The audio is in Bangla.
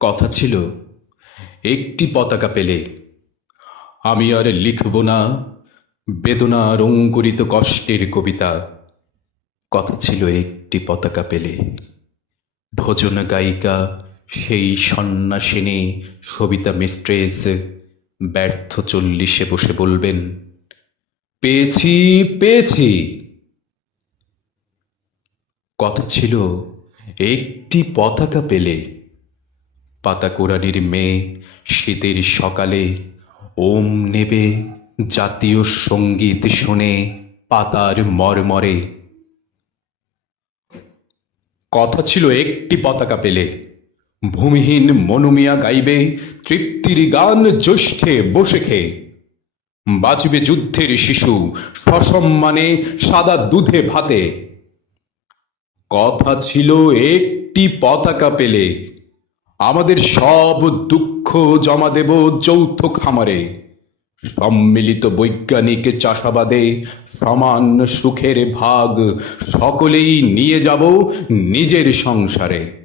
কথা ছিল একটি পতাকা পেলে আমি আর লিখব না বেদনার অঙ্কুরিত কষ্টের কবিতা। কথা ছিল একটি পতাকা পেলে ভোজন গায়িকা সেই সন্ন্যাসিনী সবিতা মিস্ট্রেস ব্যর্থ চল্লিশে বসে বলবেন, পেয়েছি পেয়েছি। কথা ছিল একটি পতাকা পেলে পাতা কোরানির মেয়ে শীতের সকালে ওম নেবে জাতীয় সঙ্গীত শুনে পাতার মরমরে। কথা ছিল একটি পতাকা পেলে ভূমিহীন মনুমিয়া গাইবে তৃপ্তির গান জ্যৈষ্ঠে বসে খেয়ে। বাঁচবে যুদ্ধের শিশু সসম্মানে সাদা দুধে ভাতে। কথা ছিল একটি পতাকা পেলে আমাদের সব দুঃখ জমা দেব যৌথ খামারে। সম্মিলিত বৈজ্ঞানিক চাষাবাদে সমান সুখের ভাগ সকলেই নিয়ে যাব নিজের সংসারে।